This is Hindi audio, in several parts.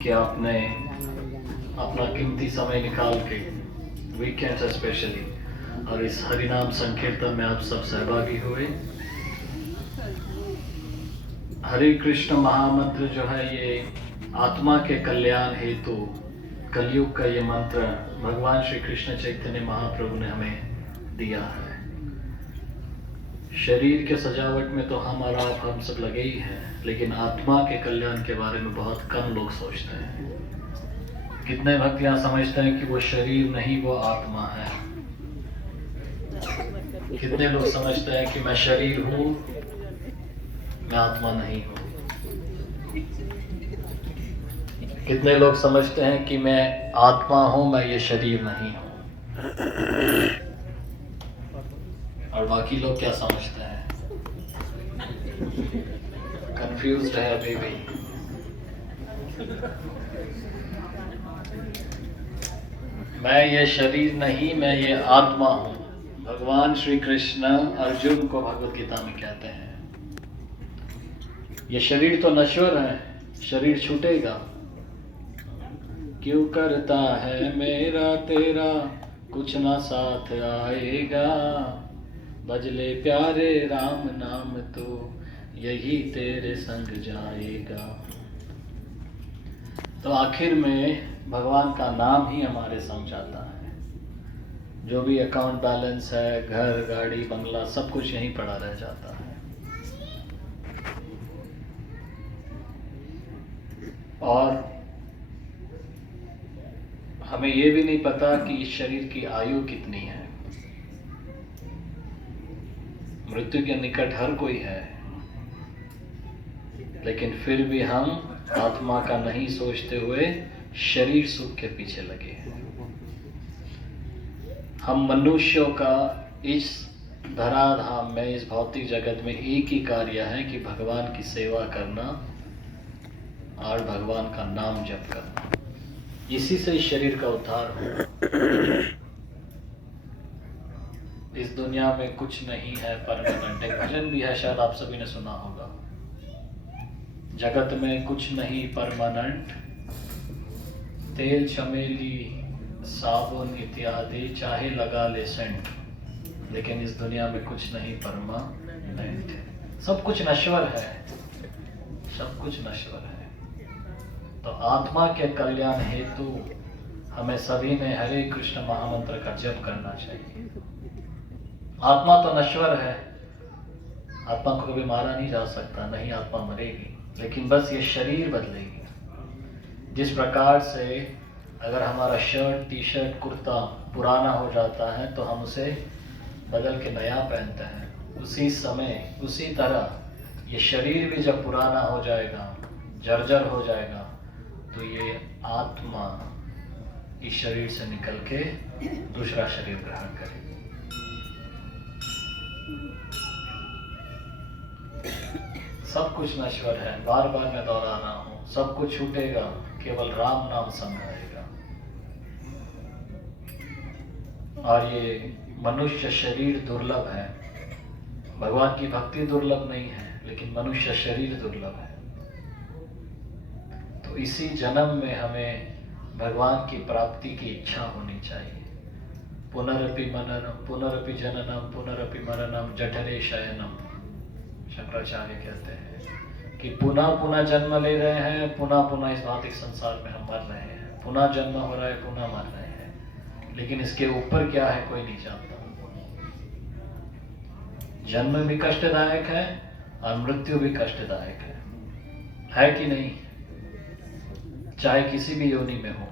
कि आपने अपना कीमती समय निकाल के वीकेंड्स स्पेशली और इस हरिनाम संकीर्तन में आप सब सहभागी हुए। हरे कृष्ण महामंत्र जो है ये आत्मा के कल्याण हेतु कलयुग का ये मंत्र भगवान श्री कृष्ण चैतन्य महाप्रभु ने हमें दिया है। शरीर के सजावट में तो हम और आप हम सब लगे ही हैं, लेकिन आत्मा के कल्याण के बारे में बहुत कम लोग सोचते हैं। कितने भक्त यहाँ समझते हैं कि वो शरीर नहीं वो आत्मा है। कितने लोग समझते हैं कि मैं शरीर हूँ, मैं आत्मा नहीं हूँ। कितने लोग समझते हैं कि मैं आत्मा हूँ, मैं ये शरीर नहीं हूँ। और बाकी लोग क्या समझते हैं? कंफ्यूज्ड है अभी भी। मैं ये शरीर नहीं, मैं ये आत्मा हूँ। भगवान श्री कृष्ण अर्जुन को भगवत गीता में कहते हैं ये शरीर तो नश्वर है, शरीर छूटेगा। क्यों करता है मेरा तेरा, कुछ ना साथ आएगा। भजले प्यारे राम नाम तो यही तेरे संग जाएगा। तो आखिर में भगवान का नाम ही हमारे संग जाता है। जो भी अकाउंट बैलेंस है, घर गाड़ी बंगला, सब कुछ यहीं पड़ा रह जाता है। और हमें ये भी नहीं पता कि इस शरीर की आयु कितनी है। मृत्यु के निकट हर कोई है, लेकिन फिर भी हम आत्मा का नहीं सोचते हुए शरीर सुख के पीछे लगे हैं। हम मनुष्यों का इस धराधाम में, इस भौतिक जगत में एक ही कार्य है कि भगवान की सेवा करना और भगवान का नाम जप करना। इसी से इस शरीर का उद्धार हो। इस दुनिया में कुछ नहीं है परमानेंट। एक भजन भी है, शायद आप सभी ने सुना होगा। जगत में कुछ नहीं परमानेंट, तेल चमेली साबुन इत्यादि चाहे लगा ले सेंट, लेकिन इस दुनिया में कुछ नहीं परमानेंट। सब कुछ नश्वर है, सब कुछ नश्वर है। तो आत्मा के कल्याण हेतु हमें सभी ने हरे कृष्ण महामंत्र का जप करना चाहिए। आत्मा तो नश्वर है, आत्मा को कभी मारा नहीं जा सकता, नहीं आत्मा मरेगी, लेकिन बस ये शरीर बदलेगी। जिस प्रकार से अगर हमारा शर्ट टी शर्ट कुर्ता पुराना हो जाता है तो हम उसे बदल के नया पहनते हैं, उसी समय उसी तरह ये शरीर भी जब पुराना हो जाएगा, जर्जर हो जाएगा, तो ये आत्मा इस शरीर से निकल के दूसरा शरीर ग्रहण करेगी। सब कुछ नश्वर है, बार बार मैं दोहरा रहा हूँ। सब कुछ छूटेगा, केवल राम नाम संग आएगा। और ये मनुष्य शरीर दुर्लभ है। भगवान की भक्ति दुर्लभ नहीं है, लेकिन मनुष्य शरीर दुर्लभ है। तो इसी जन्म में हमें भगवान की प्राप्ति की इच्छा होनी चाहिए। पुनरपि मननम पुनरपि जननम पुनरपि मरणम जठरे शयनम, शंकराचार्य कहते हैं कि पुनः पुनः जन्म ले रहे हैं, पुनः पुनः इस भौतिक संसार में हम मर रहे हैं, पुनः जन्म हो रहा है, पुनः मर रहे हैं, लेकिन इसके ऊपर क्या है कोई नहीं जानता। जन्म भी कष्टदायक है और मृत्यु भी कष्टदायक है कि नहीं? चाहे किसी भी योनि में हो,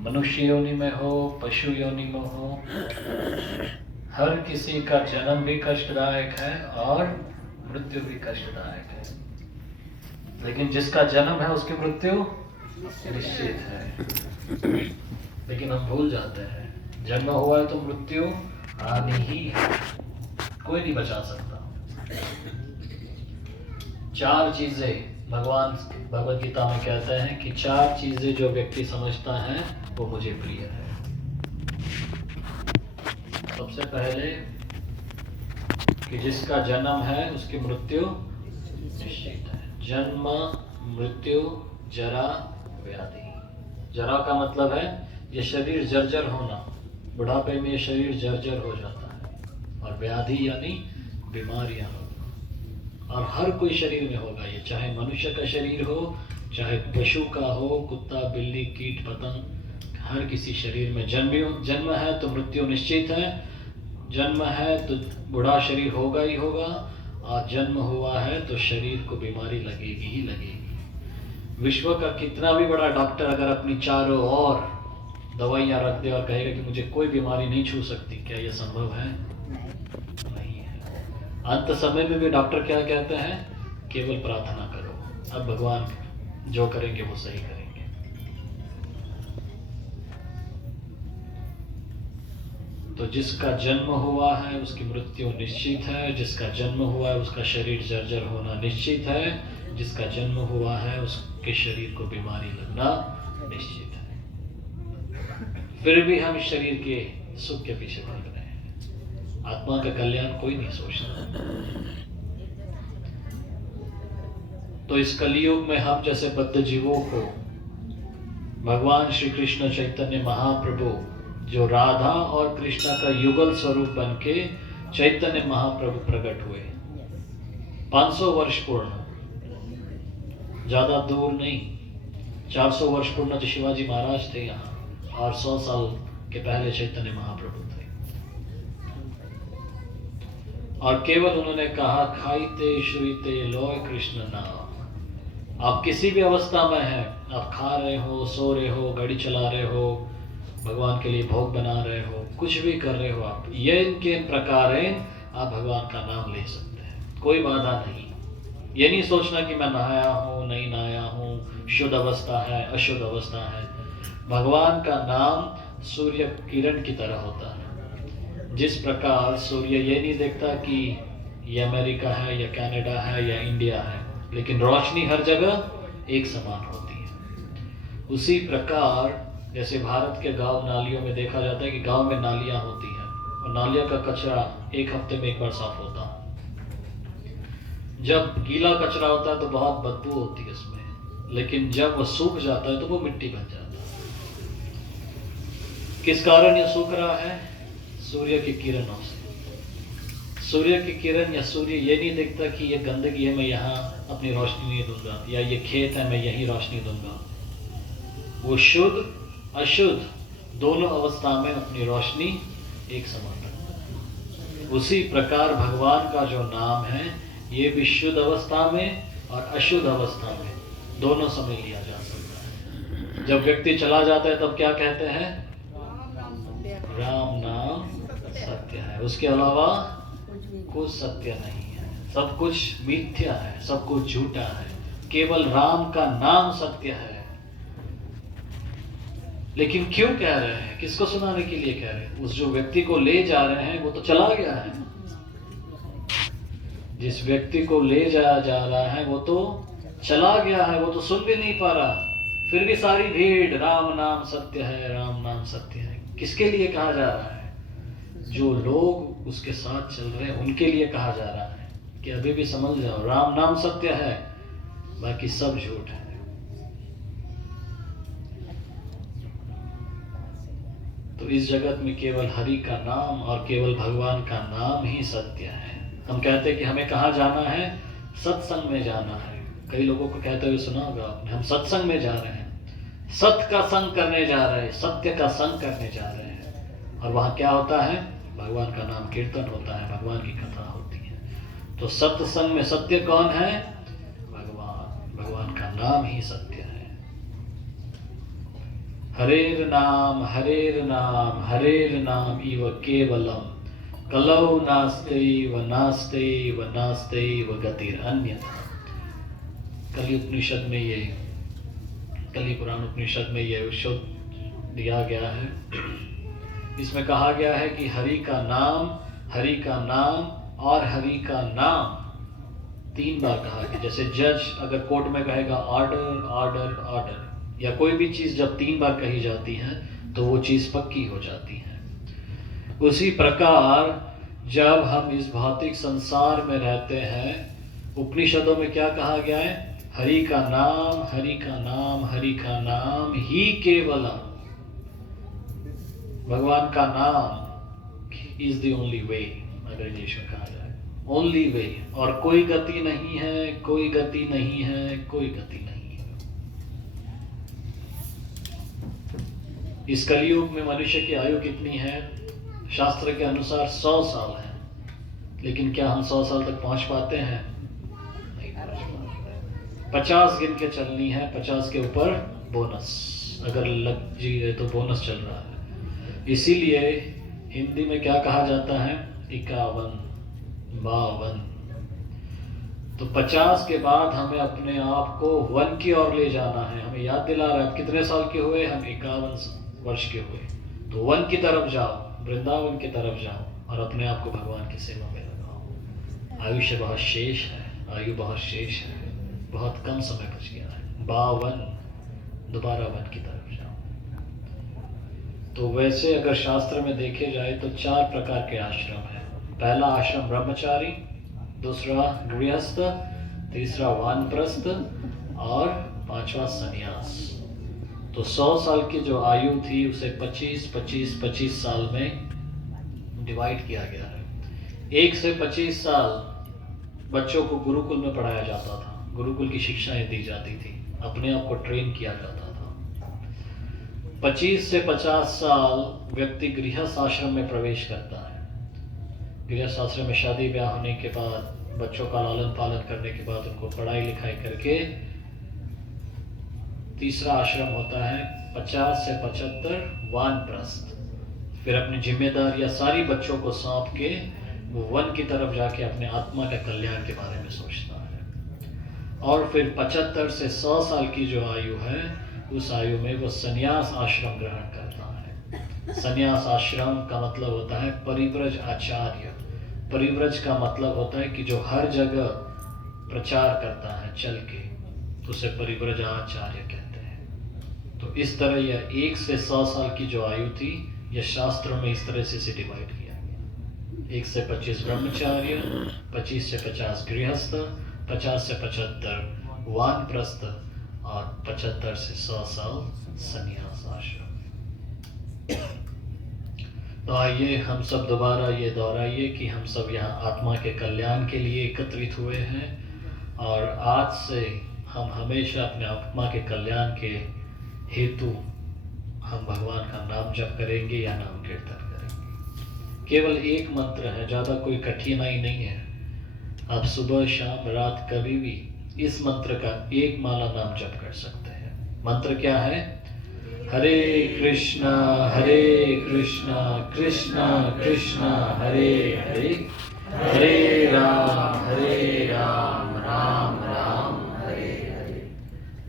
मनुष्य योनि में हो, पशु योनि में हो, हर किसी का जन्म भी कष्टदायक है और मृत्यु भी कष्टदायक है। लेकिन जिसका जन्म है उसकी मृत्यु निश्चित है। लेकिन हम भूल जाते हैं, जन्म हुआ है तो मृत्यु आनी ही है, कोई नहीं बचा सकता। 4 चीजें भगवान भगवत गीता में कहते हैं कि 4 चीजें जो व्यक्ति समझता है वो मुझे प्रिय है। सबसे पहले कि जिसका जन्म है उसकी मृत्यु निश्चित है। जन्म, मृत्यु, जरा, व्याधि। जरा का मतलब है ये शरीर जर्जर होना, बुढ़ापे में ये शरीर जर्जर हो जाता है। और व्याधि यानी बीमारियां होना, और हर कोई शरीर में होगा ये, चाहे मनुष्य का शरीर हो, चाहे पशु का हो, कुत्ता बिल्ली कीट पतंग, हर किसी शरीर में जन्म है तो मृत्यु निश्चित है, जन्म है तो बूढ़ा शरीर होगा ही होगा, और जन्म हुआ है तो शरीर को बीमारी लगेगी ही लगेगी। विश्व का कितना भी बड़ा डॉक्टर अगर अपनी चारों ओर दवाइयाँ रख दे और कहेगा कि मुझे कोई बीमारी नहीं छू सकती, क्या यह संभव है? नहीं है। अंत समय में भी डॉक्टर क्या कहते हैं? केवल प्रार्थना करो, अब भगवान जो करेंगे वो सही करेंगे। तो जिसका जन्म हुआ है उसकी मृत्यु निश्चित है, जिसका जन्म हुआ है उसका शरीर जर्जर होना निश्चित है, जिसका जन्म हुआ है उसके शरीर को बीमारी लगना निश्चित है। फिर भी हम इस शरीर के सुख के पीछे भाग रहे हैं, आत्मा का कल्याण कोई नहीं सोचता। तो इस कलयुग में हम जैसे बद्ध जीवों को भगवान श्री कृष्ण चैतन्य महाप्रभु, जो राधा और कृष्णा का युगल स्वरूप बन के चैतन्य महाप्रभु प्रकट हुए, 500 वर्ष पूर्ण, ज्यादा दूर नहीं, 400 वर्ष पूर्ण तो शिवाजी महाराज थे यहाँ, और 100 साल के पहले चैतन्य महाप्रभु थे। और केवल उन्होंने कहा, खाईते श्रीते लोय कृष्ण नाम। आप किसी भी अवस्था में हैं, आप खा रहे हो, सो रहे हो, गाड़ी चला रहे हो, भगवान के लिए भोग बना रहे हो, कुछ भी कर रहे हो, आप ये इनके प्रकार आप भगवान का नाम ले सकते हैं, कोई बाधा नहीं। ये नहीं सोचना कि मैं नहाया हूँ नहीं नहाया हूँ, शुद्ध अवस्था है अशुद्ध अवस्था है। भगवान का नाम सूर्य किरण की तरह होता है। जिस प्रकार सूर्य ये नहीं देखता कि ये अमेरिका है या कनाडा है या इंडिया है, लेकिन रोशनी हर जगह एक समान होती है। उसी प्रकार जैसे भारत के गांव नालियों में देखा जाता है कि गांव में नालियां होती हैं, और नालियों का कचरा एक हफ्ते में एक बार साफ होता है। जब गीला कचरा होता है तो बहुत बदबू होती है इसमें, लेकिन जब वो सूख जाता है तो वो मिट्टी बन जाता है। किस कारण ये सूख रहा है? सूर्य की किरणों से। सूर्य की किरण या सूर्य ये नहीं देखता कि ये गंदगी है, मैं यहाँ अपनी रोशनी नहीं दूंगा, या ये खेत है मैं यहीं रोशनी दूंगा। वो शुद्ध अशुद्ध दोनों अवस्था में अपनी रोशनी एक समान रखता है। उसी प्रकार भगवान का जो नाम है ये भी शुद्ध अवस्था में और अशुद्ध अवस्था में दोनों समय लिया जा सकता है। जब व्यक्ति चला जाता है तब क्या कहते हैं? राम नाम सत्य है, उसके अलावा कुछ सत्य नहीं है, सब कुछ मिथ्या है, सब कुछ झूठा है, केवल राम का नाम सत्य है। लेकिन क्यों कह रहे हैं? किसको सुनाने के लिए कह रहे हैं? उस जो व्यक्ति को ले जा रहे हैं वो तो चला गया है। जिस व्यक्ति को ले जाया जा रहा है वो तो चला गया है, वो तो सुन भी नहीं पा रहा, फिर भी सारी भीड़ राम नाम सत्य है, राम नाम सत्य है। किसके लिए कहा जा रहा है? जो लोग उसके साथ चल रहे हैं उनके लिए कहा जा रहा है कि अभी भी समझ जाओ, राम नाम सत्य है, बाकी सब झूठ है। तो इस जगत में केवल हरि का नाम और केवल भगवान का नाम ही सत्य है। हम कहते हैं कि हमें कहाँ जाना है? सत्संग में जाना है। कई लोगों को कहते हुए सुना होगा आपने, हम सत्संग में जा रहे हैं, सत्य का संग करने जा रहे हैं, सत्य का संग करने जा रहे हैं। और वहाँ क्या होता है? भगवान का नाम कीर्तन होता है, भगवान की कथा होती है। तो सत्संग में सत्य कौन है? भगवान। भगवान का नाम ही सत्य है। हरेर नाम हरेर नाम इव केवलम कलौ नास्ते व गतिर अन्यथा। कलि उपनिषद में ये, कलि पुराण उपनिषद में ये शब्द दिया गया है। इसमें कहा गया है कि हरि का नाम और हरि का नाम 3 बार कहा गया। जैसे जज अगर कोर्ट में कहेगा ऑर्डर ऑर्डर ऑर्डर, या कोई भी चीज जब 3 बार कही जाती है तो वो चीज पक्की हो जाती है। उसी प्रकार जब हम इस भौतिक संसार में रहते हैं, उपनिषदों में क्या कहा गया है? हरि का नाम, हरि का नाम, हरि का नाम ही केवलम। भगवान का नाम इज द ओनली वे, अगर इंग्लिश में कहा जाए, ओनली वे। और कोई गति नहीं है, कोई गति नहीं है, कोई गति नहीं है। इस कलयुग में मनुष्य की आयु कितनी है? शास्त्र के अनुसार 100 साल है, लेकिन क्या हम 100 साल तक पहुंच पाते हैं? नहीं पहुंच पाते। 50 गिन के चलनी है, 50 के ऊपर बोनस, अगर लग जी है तो बोनस चल रहा है। इसीलिए हिंदी में क्या कहा जाता है? 51, 52। तो 50 के बाद हमें अपने आप को 1 की ओर ले जाना है। हमें याद दिला रहा है, आप कितने साल के हुए? हम 51 वर्ष के हुए। तो 1 की तरफ जाओ, वृंदावन की तरफ जाओ और अपने आप को भगवान की सेवा में लगाओ। आयुष्य बहुत शेष है, आयु बहुत शेष है, बहुत कम समय बच गया है। 52, दोबारा 1 की तरफ जाओ। तो वैसे अगर शास्त्र में देखे जाए तो 4 प्रकार के आश्रम हैं। पहला आश्रम ब्रह्मचारी, दूसरा गृहस्थ, तीसरा वानप्रस्थ और 5वां सन्यास। तो 100 साल की जो आयु थी उसे 25 साल में डिवाइड किया गया है। 1 से 25 साल बच्चों को गुरुकुल में पढ़ाया जाता था, गुरुकुल की शिक्षाएं दी जाती थी, अपने आप को ट्रेन किया जाता था। 25 से 50 साल व्यक्ति गृहस्थ आश्रम में प्रवेश करता है। गृहस्थ आश्रम में शादी ब्याह होने के बाद, बच्चों का लालन पालन करने के बाद, उनको पढ़ाई लिखाई करके तीसरा आश्रम होता है 50 से 75 वानप्रस्थ। फिर अपनी जिम्मेदारियां सारी बच्चों को सौंप के वो 1 की तरफ जाके अपने आत्मा के कल्याण के बारे में सोचता है। और फिर 75 से 100 साल की जो आयु है, उस आयु में वो संन्यास आश्रम ग्रहण करता है। संन्यास आश्रम का मतलब होता है परिव्रज आचार्य। परिव्रज का मतलब होता है कि जो हर जगह प्रचार करता है चल के, तो उसे परिव्रज आचार्य कहते हैं। तो इस तरह यह 1 से 100 साल की जो आयु थी, यह शास्त्रों में इस तरह से डिवाइड किया गया। 1 से 25 ब्रह्मचार्य, 25 से 50 गृहस्थ, 50 से 75 वानप्रस्थ और 75 से 100 साल संन्यास आश्रम। तो आइए हम सब दोबारा ये दोहराइए कि हम सब यहाँ आत्मा के कल्याण के लिए एकत्रित हुए हैं, और आज से हम हमेशा अपने आत्मा के कल्याण के हेतु हम भगवान का नाम जप करेंगे या नाम कीर्तन करेंगे। केवल एक मंत्र है, ज़्यादा कोई कठिनाई नहीं है। आप सुबह शाम रात कभी भी इस मंत्र का एक माला नाम जप कर सकते हैं। मंत्र क्या है? हरे कृष्णा कृष्णा कृष्णा हरे हरे, हरे राम राम राम हरे हरे।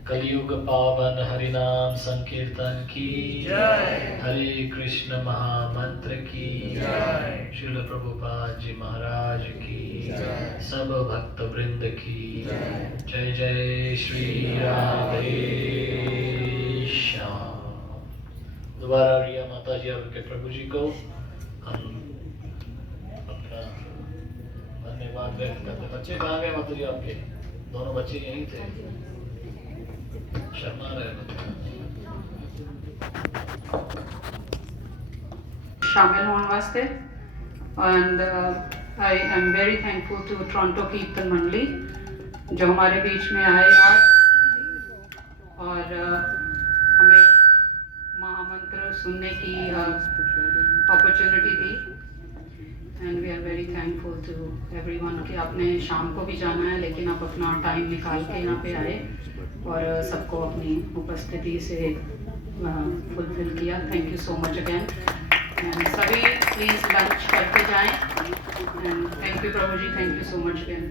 कलयुग पावन हरिनाम संकीर्तन की जय। हरे कृष्ण महामंत्र की जय। श्रील प्रभुपाद जी महाराज की जय। सब भक्त वृंद की जय। जय श्री राधे श्याम। दोबारा रिया माता जी और उनके प्रभु जी को हम अपना धन्यवाद व्यक्त करते हैं। बच्चे कहाँ गए माता जी आपके? दोनों बच्चे यहीं थे, शर्मा रहे बच्चे। शामिल होने वास्ते, and I am very thankful to Toronto Kirtan Mandali जो हमारे बीच में आए आज और हमें महामंत्र सुनने की अपॉर्चुनिटी दी। And we are very thankful to everyone कि आपने शाम को भी जाना है, लेकिन आप अपना टाइम निकाल के यहाँ पे आए और सबको अपनी उपस्थिति से फुलफिल किया। Thank you so much again. And सभी प्लीज़ लंच करके जाएं। And thank you Prabhu ji, thank you so much again.